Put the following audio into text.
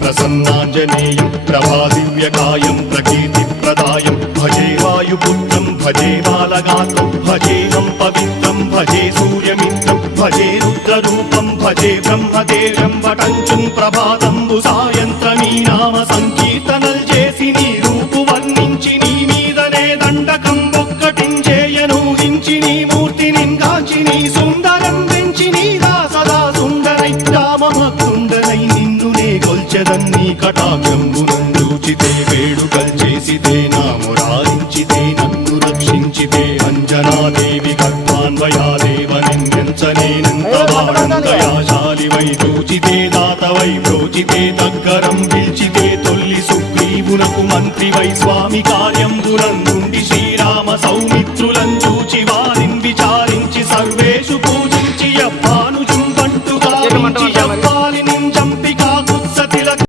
ప్రసన్నాంజనేయం ప్రభాదివ్యకాయం ప్రకీర్తిప్రదాయం భజే వాయుపుత్రం భజే బాలగాత్రం భజేహం పవిత్రం భజే సూర్యమిత్రం భజే రుద్రరూపం భజే బ్రహ్మదేవం వటంచుం ప్రభాతంబు సాయంత్రమీ నామ సంకీర్తనల్ చేసి నీ రూపు వర్ణించి నీ మీదనే దండకం ఒక్కటించేయనూహించి నీ మూర్తి నింగాచి నీ సుందరం పెంచి నీ దాసదా సుందరై రామభక్తుండనై నిన్నునే గొల్చెదన్నీ కటాక్షంబునందూచితే వేడుకల్ చేసితే నామురారించితే నన్ను రక్షించితే అంజనాదేవి గర్భాన్వయాదేవ నిందించనేనంతవాడంతయాశాలివై చూచితే దాతవై ప్రోచితే దగ్గరం పిల్చితే తొల్లి సుగ్రీవునకు మంత్రివై స్వామి కార్యంబునందుండి శ్రీరామ సౌమిత్రు